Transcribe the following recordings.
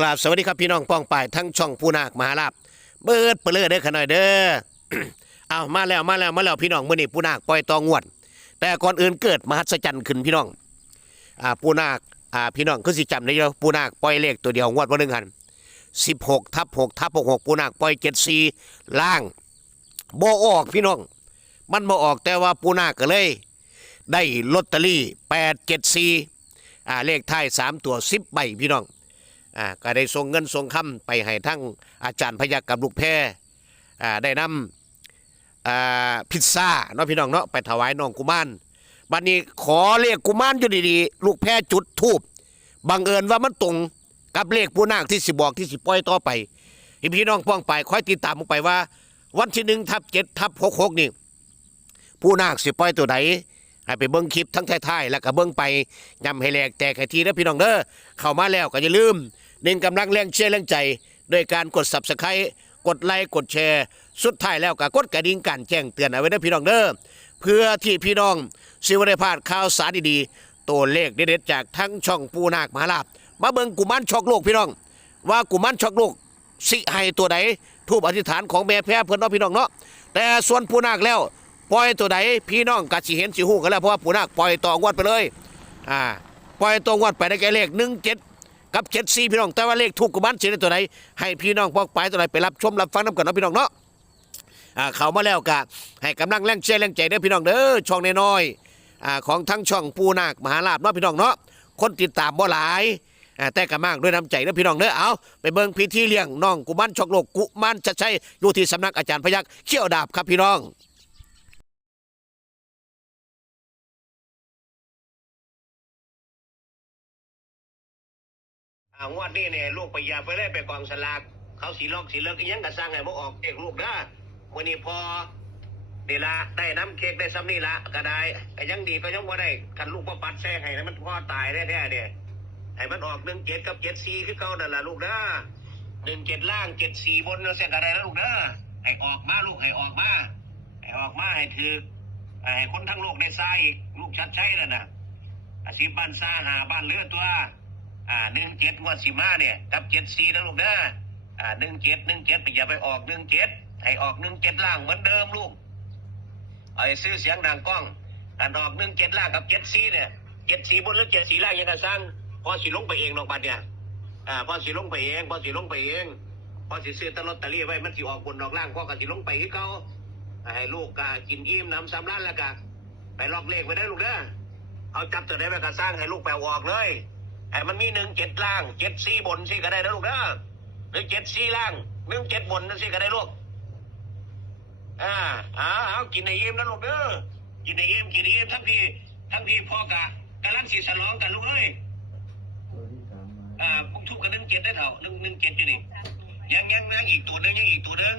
กราบสวัสดีครับพี่น้องป้องปายทั้งช่องผู้นาคมหาลาบเบิดเปลือเด้อขน่อยเด้อเอามาแล้วมาแล้วมาแล้วพี่น้องมื้อนี้ผู้นาคปล่อยตองวด แต่ก่อนอื่นเกิดมหัศจรรย์ขึ้นพี่น้องอ่าผู้นาคอ่าพี่น้องคือสิจำได้เด้อผู้นาคปล่อยเลขตัวเดียวงวดวันหนึ่งหัน16ทับ6ทับ66ผู้นาคปล่อย74ล่างโบออกพี่น้อง มันบ่ออกแต่ว่าผู้นาคก็เลย ได้ลอตเตอรี่874อ่าเลขท้ายสามตัว10ใบพี่น้อง อ่าก็ได้ส่งเงินส่งคำไปให้ทั้งอาจารย์พยักกับลูกแพรอ่าได้นำอ่าพิซซ่าเนาะพี่น้องเนาะไปถวายน้องกุมารบัดนี้ขอเลขกุมารอยู่ดีๆลูกแพรจุดทูบบังเอิญว่ามันตรงกับเลขผู้นางที่สิบอกที่สิปล่อยต่อไปพี่น้องป้องไปคอยติดตามลงไปว่า วันที่หนึ่งทับเจ็ดทับหกหกนี่ผู้นาคสิปล่อยตัวไหนให้ไปเบิ้งคลิปทั้งท้ายๆแล้วก็เบิ้งไปยำให้แหลกแตกให้ทีนะพี่น้องเด้อเข้ามาแล้วก็อย่าลืม หนึ่งกำลังแรงเชียร์แรงใจด้วยการกด subscribe กดไลค์กดแชร์สุดท้ายแล้วก็กดกระดิ่งการแจ้งเตือนเอาไว้นะพี่น้องเด้อเพื่อที่พี่น้องสิวได้พลาดข่าวสารดีๆ ตัวเลขเด็ดๆจากทั้งช่องปูนาคมหาลาบมาเบิ่งกุมารช็อกโลกพี่น้อง ว่ากุมารช็อกโลกสิให้ตัวใดทูบอธิษฐานของแม่แพ้เพื่อนเนาะพี่น้องเนาะแต่ส่วนผู้นาคแล้วปล่อยตัวใดพี่น้องกัสิเห็นสิฮู้กันแล้วเพราะว่าผู้นาคปล่อยต่องวดไปเลยอ่าปล่อยตัวงวดไปได้แก่เลขหนึ่งเจ็ด กับเจ็ดสี่พี่น้องแต่ว่าเลขถูกกุมารสิได้ตัวใดให้พี่น้องพอกไปตัวใดไปรับชมรับฟังน้ำกันเนาะพี่น้องเนาะอ่าเขามาแล้วกะให้กำลังแรงเชียร์แรงใจเด้อพี่น้องเด้อช่องน้อยๆอ่าของทั้งช่องปูนาคมหาลาบเนาะพี่น้องเนาะคนติดตามบ่หลายแต่ก็มากด้วยน้ำใจนะพี่น้องเด้อเอาไปเบิ่งพิธีเลี้ยงน้องกุมารชกโลกกุมารชัดชัยอยู่ที่สำนักอาจารย์พยักเขี้ยวดาบครับพี่น้อง งวดนี้เนี่ยลูกไปยาไปเลยไปกองสลากเขาสีลอกสีเลิกยังก็สร้างให้บ่ออกเอกลูกนะวันนี้พอนี่ละได้น้ำเค้กได้ซ้ำนี่ละก็ได้ยังดีก็ยังว่าได้คันลูกพ่ปัดแซ่ให้แล้วมันพ่อตายแท้ๆเนี่ยให้มันออกหนึ่งเจ็ดกับเจ็ดสี่คือเก่านั่นแหละลูกนะหนึ่งเจ็ดล่างเจ็ดสี่บนนั่นเสียกระไดนะลูกนะให้ออกมาลูกให้ออกมาให้ออกมาให้ถือให้คนทั้งโลกได้ทรายอีกลูกชัดใช่แล้วนะอาชีพบ้านซาหาบ้านเลือดตัว อ่าหนึ่งเจ็ดงวดสิมาเนี่ยกับเจ็ดสี่นะลูกนะอ่าหนึ่งเจ็ดหนึ่งเจ็ดไปอย่าไปออกหนึ่งเจ็ดให้ออกหนึ่งเจ็ดล่างเหมือนเดิมลูกไอ้ซื้อเสียงดังกล้องการออกหนึ่งเจ็ดล่างกับเจ็ดสี่เนี่ยเจ็ดสี่บนหรือเจ็ดสี่ล่างยังไงสร้างพอสิลงไปเองดอกบัดเนี่ยอ่าพอสิลงไปเองพอสิลงไปเองพอสิซื้อตลอดตะลี่ไว้มันสิออกบนดอกล่างพ่อก็สิลงไปคือเขาให้ลูกก็กินอิ่มน้ำสำร้านแล้วก็ไปลอกเลขไปได้ลูกเด้อเอาจับตัวได้ไปก็สร้างให้ลูกแปลออกเลย ให้มันมีหนึ่งเจ็ดล่างเจ็ดสี่บนสิก็ได้นะลูกเด้อหรือเจ็ดสี่ล่างหนึ่งเจ็ดบนนั่นสิก็ได้ลูกอ่าเอาเอากินในอิ่ยมนะลูกเด้อกินในอิ่ยมกินในอิ่ยมทั้งพี่ทั้งพี่พ่อกะกำลังสิฉลองกันลูกเอ้ยอ่าผมทุบกันหนึ่งเจ็ดได้เท่าหนึ่งหนึ่งเจ็ดอยู่นี่ยังยังยังอีกตัวหนึ่งยังอีกตัวหนึ่ง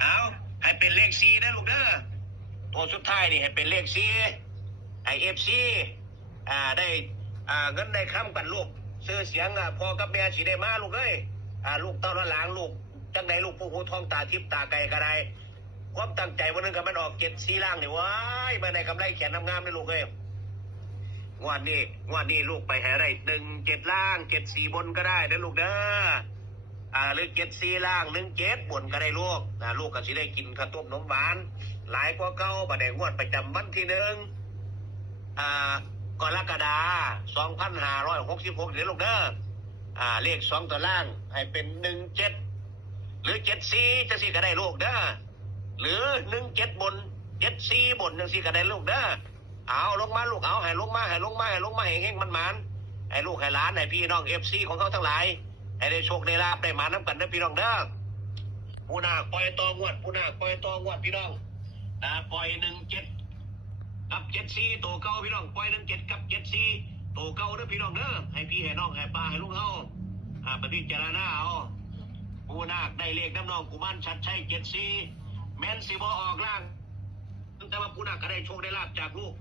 เอาให้เป็นเลขสี่นะลูกเด้อตัวสุดท้ายนี่ให้เป็นเลขสี่ไอเอฟซีอ่าได้ อ่าเงินได้ค้ำกันลูกซื้อเสียงอะพอกับแม่สีได้มาลูกเอ้ยอ่าลูกเต้าละหลางลูกจังไหนลูกผู้หูทองตาทิพตาไกลก็ได้ความตั้งใจวันนึงก็มันออกเจ็ดสีล่างนี่ว้ายมาได้กำไรแขนน้ำงามเลยลูกเอ้ยงวดนี้งวดนี้ลูกไปหาได้หนึ่งเจ็ดล่างเจ็ดสี่บนก็ได้นะลูกเด้ออ่าหรือเจ็ดสี่ล่างหนึ่งเจ็ดบนก็ได้ลูกนะลูกก็สิได้กินข้าวต้มนมหวาน หลายกว่าเก้าบัดนี้งวดประจำวันที่หนึ่งอ่า กรกฎาสองพันห้าร้อยหกสิบหกเดี๋ยวลูกเด้ออ่าเลขสองตัวล่าง ให้เป็นหนึ่งเจ็ดหรือเจ็ดสี่จะสี่ก็ได้ลูกเด้อหรือหนึ่งเจ็ดบนเจ็ดสี่บนจังสี่ก็ได้ลูกเด้อเอาลงมาลูกเอาให้ลงมาให้ลงมาให้ลงมาให้เฮงมันมันให้ลูกให้หลานให้พี่น้องเอฟซีของเขาทั้งหลายให้ได้โชคได้ลาบได้มาน้ำกันนะพี่น้องเด้อผู้นาคปล่อยตองวดผู้นาคปล่อยตองวดพี่น้องอ่าปล่อยหนึ่งเจ็ด กับเจ็ดสี่ตัวเก่าพี่น้องปล่อยหนึ่งเจ็ดกับเจ็ดสี่ตัวเก่าเด้อพี่น้องเด้อให้พี่ให้น้องให้ป้าให้ลุงเขาอ่าไปพิจารณาเอาผู้นาคได้เลขน้ำน้องกุมารชัดชัยเจ็ดสี่แม่นสิบ่ออกล่างแต่ว่าผู้นาคก็ได้โชคได้ลาบจากลูก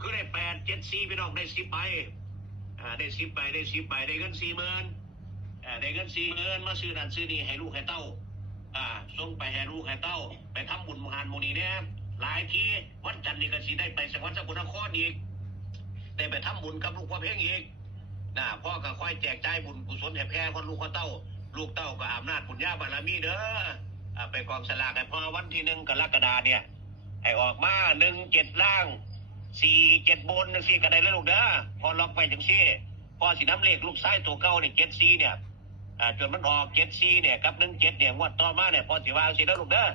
คือได้แปดเจ็ดสี่พี่น้องได้สิบใบอ่าได้สิบใบได้สิบใบได้เงินสี่หมื่นได้เงินสี่หมื่นมาซื้อนั่นซื้อนี่ให้ลูกให้เต้า อ่าส่งไปให้ลูกให้เต้า ไปทำบุญมหานโมนีเนี่ย หลายทีวันจันทร์นี่ก็สิได้ไปสังวัดสกลนครอีกได้ไปทำบุญกับลูกพ่อเพ่งอีกนะพ่อก็ค่อยแจกจ่ายบุญกุศลให้แพ้คนลูกคนเต้า ลูกเต้าก็อำนาจบุญญาบารมีเด้อไปกองสลากให้พอวันที่หนึ่งกรกฎาเนี่ยให้ออกมาหนึ่งเจ็ดล่างสี่เจ็ดบนจังสี่ก็ได้แล้วลูกเด้อพอล็อกไปจังสี่พอสีน้ำเลขลูกไส้ตัวเก่าเนี่ยเจ็ดสี่เนี่ยจนมันออกเจ็ดสี่เนี่ยกับหนึ่งเจ็ดเนี่ยงวดต่อมาเนี่ยพอสิว่าสิแล้วลูกเด้อ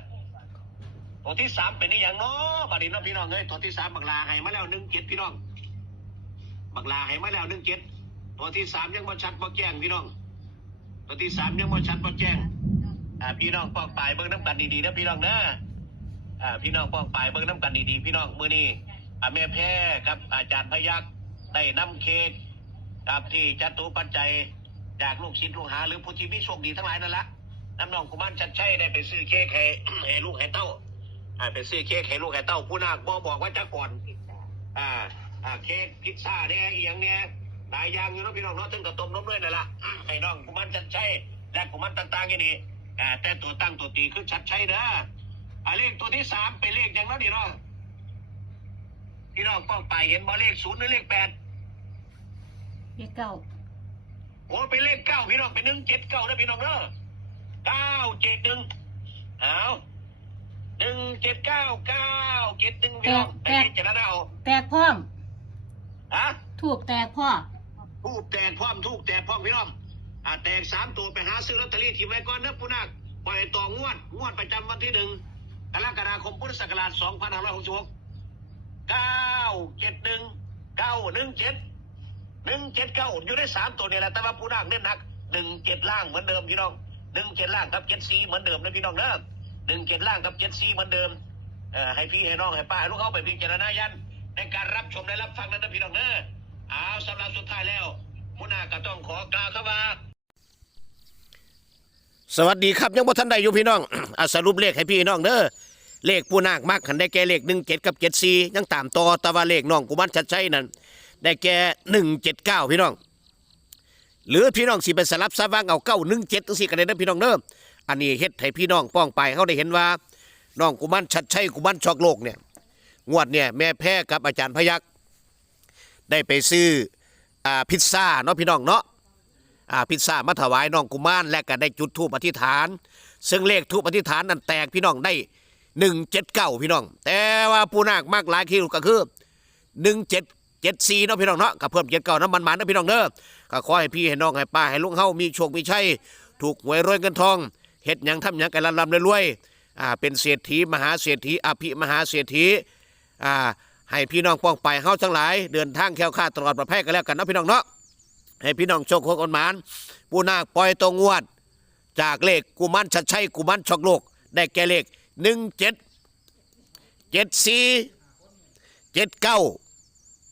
ตัวที่สามเป็นนี่อย่างเนาะบัดนี้เน้องพี่น้องเอ้ยตัวที่สามบักลาให้มาแล้วหนึ่งเจ็ดพี่น้อง บักลาให้มาแล้วหนึ่งเจ็ดตัวที่สามยังบ่ชัดบ่แจ้งพี่น้อง ตัวที่สามยังบ่ชัดบ่แจ้งอ่าพี่น้องปองปลายเบิ่งน้ำกันดีๆนะพี่น้องนะอ่าพี่น้องปองปลายเบิ่งน้ำกันดีๆพี่น้องมือนี้อ่าแม่แพ้ครับอาจารย์พยักได้น้ำเค้กครับที่จตุปัจจัยจากลูกศิษย์ลูกหาหรือผู้ที่มีโชคดีทั้งหลายนั่นละน้ำน้องกุมารชัดชัยได้ไปซื้อเค้กให้ลูกให้เต้า อ่าไปซื้อเค้กให้ลูกให้เต้าผู้นาคบ่บอกว่าจะก่อน อ่า อ่าเค้กพิซซ่าเนี่ยอีหยังเนี่ยหลายอย่างอยู่เนาะพี่น้องเนาะถึงกับต้มนมด้วยนั่นละให้น้องกุมารชัดชัยและกุมารต่างๆอย่างนี้อ่าแต่ตัวตั้งตัวตีคือชัดชัยนะอ่าเลขตัวที่สามเป็นเลขอย่างนั้นนี่เนาะพี่น้องป้องไปเห็นบ่เลขศูนย์หรือเลขแปดเลขเก้าโอ้เป็นเลขเก้าพี่น้องเป็นหนึ่งเจ็ดเก้านะพี่น้องเนาะเก้าเจ็ดหนึ่งเอา หนึ่งเจ็ดเก้าเก้าเจ็ดหนึ่งพี่น้องไปพิจารณาเอาแตกพร้อมฮะถูกแตกพ่อทูบแตกพร้อมทูบแตกพร้อมพี่น้องอ่าแตกสามตัวไปหาซื้อลอตเตอรี่ที่ไว้ก่อนเนอะผู้นักปล่อยต่องวดงวดประจำวันที่หนึ่งกรกฎาคมพุทธศักราชสองพันห้าร้อยหกสิบหกเก้าเจ็ดหนึ่งเก้าหนึ่งเจ็ดหนึ่งเจ็ดเก้าอยู่ได้สามตัวเนี่ยแหละแต่ว่าผู้นักเน้นหนักหนึ่งเจ็ดล่างเหมือนเดิมพี่น้องหนึ่งเจ็ดล่างกับเจ็ดซีเหมือนเดิมนะพี่น้องเนอะ หนึ่งเจ็ดล่างกับเจ็ดซีเหมือนเดิมให้พี่ให้น้องให้ป้าให้ลูกเขาไปพิจารณายันในการรับชมและรับฟังนั้นนะพี่น้องเนอะเอาสำหรับสุดท้ายแล้ว มุนาก็ต้องขอกล่าวคำว่าสวัสดีครับยังบ่ทันได้อยู่พี่น้องอะสรุปเลขให้พี่น้องเด้อเลขปูนาคมักหันได้แก่เลข1 7กับ7 4ยังตามต่อต่ว่าเลขน้องกุมันชัดชัยนั่นได้แก่1 7 9พี่น้อง หรือพี่น้องสิไปสลับซับว่างเอา9 1 7จังซี่ก็ได้นะพี่น้องเด้อ อันนี้เฮ็ดให้พี่น้องป้องไปเขาได้เห็นว่าน้องกุมันชัดชัยกุมันช็อกโลกเนี่ยงวดเนี่ยแม่แพ้กับอาจารย์พยักได้ไปซื้ออ่าพิซซ่าเนาะพี่น้องเนาะอ่าพิซซ่ามาถวายน้องกุมารและก็ได้จุดธูปอธิษฐาน ซึ่งเลขธูปอธิษฐานนั้นแตกพี่น้องได้หนึ่งเจ็ดเก้าพี่น้อง แต่ว่าผู้นาคมากหลายคิวก็คือหนึ่งเจ็ดเจ็ดสี่เนาะพี่น้องเนาะก็เพิ่มเจ็ดเก้าน้ำมันมันนะพี่น้องเด้อก็ขอให้พี่ให้น้องให้ป้าให้ลุงเฮามีโชคมีชัยถูกหวยรวยเงินทอง เฮ็ดหยังทำหยังกันลำๆรวยๆอ่าเป็นเศรษฐีมหาเศรษฐีอภิมหาเศรษฐีอ่าให้พี่น้องป้องไปเฮาทั้งหลายเดินทางแคล้วคลาดตลอดปลอดภัยกันแล้วกันเนาะพี่น้องเนาะให้พี่น้องโชคโคกอนหมานปูนาคปล่อยตรงงวด จากเลขกุมันชัดชัยกุมันช็อกโลก ได้แก่เลขหนึ่งเจ็ดเจ็ดสี่เจ็ดเก้า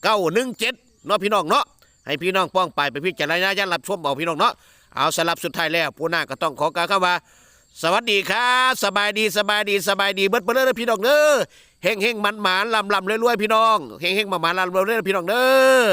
เก้าหนึ่งเจ็ดเนาะพี่น้องเนาะให้พี่น้องป้องไปไปพิจารณาญาณรับชมเอาพี่น้องเนาะ เอาสลับสุดท้ายแล้วปูนาก็ต้องขอกล่าวคำว่า สวัสดีครับสบายดีสบายดีสบายดีเบิดเบิดเลยพี่น้องเด้อเฮงเฮงมันหมานลำลำรวยๆพี่น้องเฮงเฮงมันหมานลำรวยๆพี่น้องเด้อ